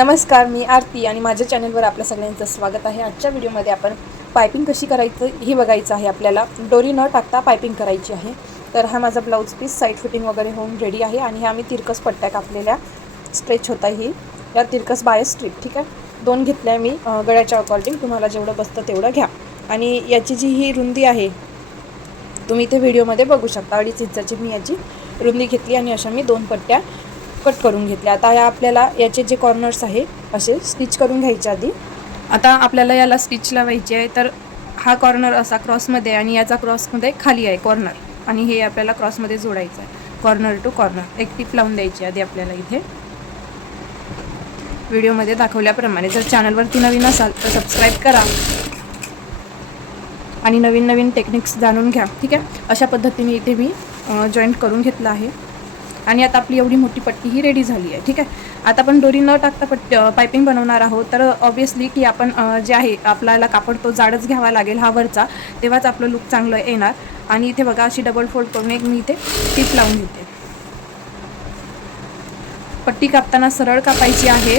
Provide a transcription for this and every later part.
नमस्कार मी आरती आणि माझ्या चॅनलवर आपल्या सगळ्यांचं स्वागत आहे. आजच्या व्हिडिओमध्ये आपण पायपिंग कशी करायचं हे बघायचं आहे आपल्याला. डोरी न टाकता पायपिंग करायची आहे. तर हा माझा ब्लाऊज पीस साईड फिटिंग वगैरे होऊन रेडी आहे आणि ह्या मी तिरकस पट्ट्या कापलेल्या स्ट्रेच होता ही. या तिरकस बाय स्ट्रीप ठीक आहे? दोन घेतल्या मी गळ्याच्या अकॉर्डिंग तुम्हाला जेवढं बसतं तेवढं घ्या. आणि याची जी ही रुंदी आहे तुम्ही इथे व्हिडिओमध्ये बघू शकता. अडीच इंचाची मी याची रुंदी घेतली आणि अशा मी दोन पट्ट्या कट करून घेतले. आता या आपल्याला याचे जे कॉर्नर्स आहे असे स्टिच करून घ्यायचे आधी. आता आपल्याला याला स्टिच लावायची आहे तर हा कॉर्नर असा क्रॉसमध्ये आणि याचा क्रॉसमध्ये खाली आहे कॉर्नर आणि हे आपल्याला क्रॉसमध्ये जोडायचं आहे. कॉर्नर टू कॉर्नर एक टिप लावून द्यायची आधी आपल्याला इथे. व्हिडिओमध्ये दाखवल्याप्रमाणे जर चॅनलवरती नवीन असाल तर सबस्क्राईब करा. आणि नवीन नवीन टेक्निक्स जाणून घ्या. ठीक आहे? अशा पद्धतीने इथे मी जॉईंट करून घेतलं आहे. आणि आता आपली एवढी मोठी पट्टी ही रेडी झाली आहे ठीक आहे? आता आपण दोरी न टाकता पट्ट पायपिंग बनवणार आहोत. तर ऑब्वियसली की आपण जे आहे आपल्याला कापड तो जाडच घ्यावा लागेल हा वरचा. तेव्हाच आपलं लुक चांगलं येणार. आणि इथे बघा अशी डबल फोल्ड करून एक मी इथे टीप लावून घेते. पट्टी कापताना सरळ कापायची आहे.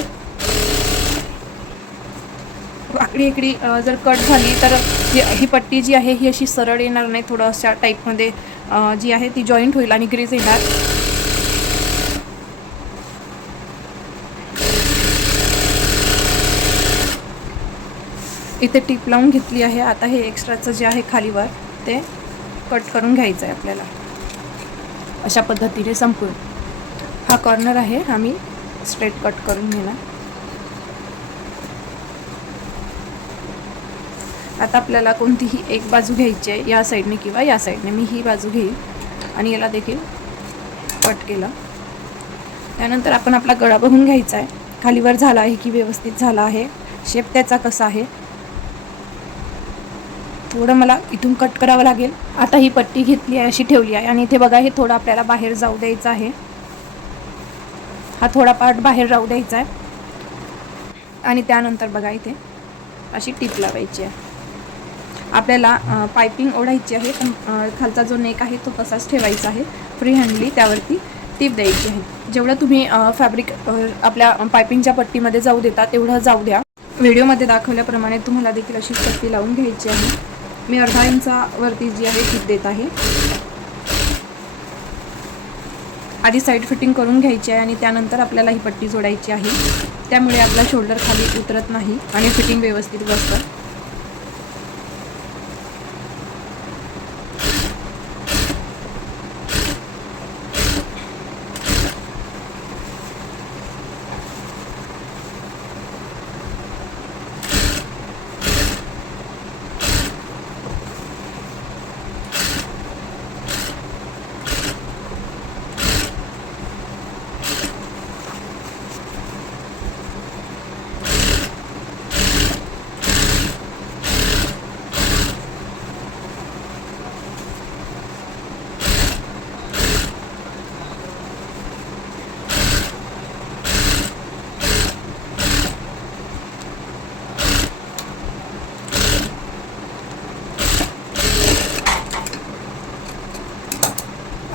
वाकडी इकडी जर कट झाली तर ही ही पट्टी जी आहे ही अशी सरळ येणार नाही. थोडं अशा टाईपमध्ये जी आहे ती जॉईंट होईल आणि ग्रीज येणार. इथे टीप लावून घेतली आहे. आता हे एक्स्ट्राचं जे आहे खालीवर ते कट करून घ्यायचं आहे आपल्याला. अशा पद्धतीने संपूर्ण हा कॉर्नर आहे हा मी स्ट्रेट कट करून घेणार. आता आपल्याला कोणतीही एक बाजू घ्यायची आहे या साईडने किंवा या साईडने मी ही बाजू घेईन आणि याला देखील कट केलं. त्यानंतर आपण आपला गळा बघून घ्यायचा आहे. खालीवर झाला आहे की व्यवस्थित झाला आहे? शेप त्याचा कसा आहे? थोडं मला इथून कट करावं लागेल. आता ही पट्टी घेतली आहे अशी ठेवली आहे. आणि इथे बघा हे थोडं आपल्याला बाहेर जाऊ द्यायचं आहे. हा थोडा पार्ट बाहेर राहू द्यायचा आहे. आणि त्यानंतर बघा इथे अशी टीप लावायची आहे. आपल्याला पायपिंग ओढायची आहे पण खालचा जो नेक आहे तो तसाच ठेवायचा आहे. फ्री हँडली त्यावरती टीप द्यायची आहे. जेवढं तुम्ही फॅब्रिक आपल्या पायपिंगच्या पट्टीमध्ये जाऊ देता तेवढं जाऊ द्या. व्हिडिओमध्ये दाखवल्याप्रमाणे तुम्हाला देखील अशी पट्टी लावून घ्यायची आहे. मी अर्धा इंचावरती जी आहे टीप देत आहे. आधी साईड फिटिंग करून घ्यायची आहे आणि त्यानंतर आपल्याला ही पट्टी जोडायची आहे. त्यामुळे आपला शोल्डर खाली उतरत नाही आणि फिटिंग व्यवस्थित बसतं.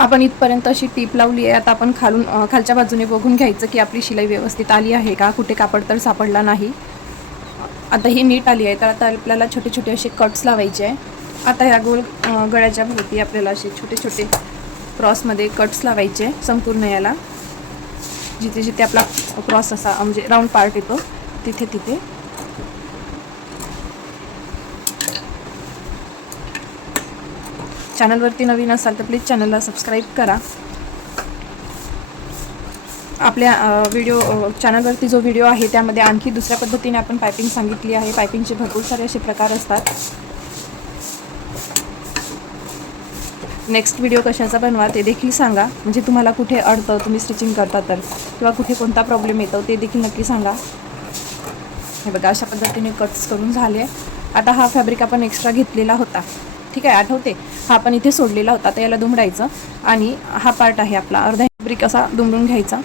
आपण इथपर्यंत अशी टीप लावली आहे. आता आपण खालून खालच्या बाजूने बघून घ्यायचं की आपली शिलाई व्यवस्थित आली आहे का? कुठे कापड तर सापडला नाही. आता ही नीट आली आहे. तर आता आपल्याला छोटे छोटे असे कट्स लावायचे आहे. आता ह्या गोल गळ्याच्या भोवती आपल्याला असे छोटे छोटे क्रॉसमध्ये कट्स लावायचे संपूर्ण याला. जिथे जिथे आपला क्रॉस असा म्हणजे राऊंड पार्ट येतो तिथे तिथे. चॅनलवरती नवीन असाल तर प्लीज चॅनलला सबस्क्राईब करा. आपल्या व्हिडिओ चॅनलवरती जो व्हिडिओ आहे त्यामध्ये आणखी दुसऱ्या पद्धतीने आपण पायपिंग सांगितली आहे. पायपिंगचे भरपूर सारे असे प्रकार असतात. नेक्स्ट व्हिडिओ कशाचा बनवा ते देखील सांगा. म्हणजे तुम्हाला कुठे अडतं तुम्ही स्टिचिंग करता तर. किंवा कुठे कोणता प्रॉब्लेम येतो ते देखील नक्की सांगा. हे बघा अशा पद्धतीने कट्स करून झाले. आता हा फॅब्रिक आपण एक्स्ट्रा घेतलेला होता. ठीक आहे आठवते. हा आपण इथे सोडलेला होता तर याला दुमडायचं. आणि हा पार्ट आहे आपला अर्धा फॅब्रिक असा दुमडून घ्यायचा.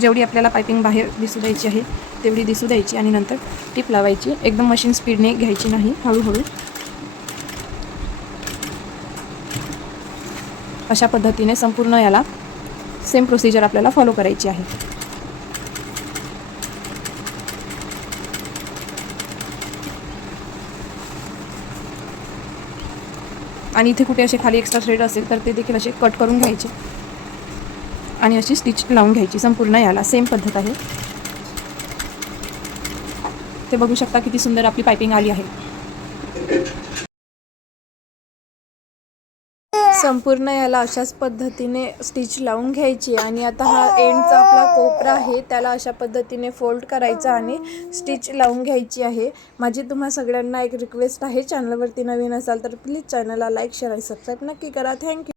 जेवढी आपल्याला पायपिंग बाहेर दिसू द्यायची आहे तेवढी दिसू द्यायची आणि नंतर टीप लावायची. एकदम मशीन स्पीडने घ्यायची नाही हळूहळू. अशा पद्धतीने संपूर्ण याला सेम प्रोसिजर आपल्याला फॉलो करायची आहे. आणि इथे कुठे असे खाली एक्स्ट्रा थ्रेड असेल तर ते देखील असे कट करून घ्यायचे. आणि अशी स्टिच लावून घ्यायची संपूर्ण याला. सेम पद्धत आहे. ते बघू शकता किती सुंदर आपली पायपिंग आली आहे. संपूर्ण याला अशाच पद्धतीने स्टिच लावून घ्यायची आणि आता हा एंडचा आपला कोपरा आहे त्याला अशा पद्धतीने फोल्ड करायचा आणि स्टिच लावून घ्यायची आहे. माझी तुम्हा सगळ्यांना एक रिक्वेस्ट आहे चॅनलवरती नवीन असाल तर प्लीज चॅनलला लाईक शेअर आणि सबस्क्राईब नक्की करा. थँक्यू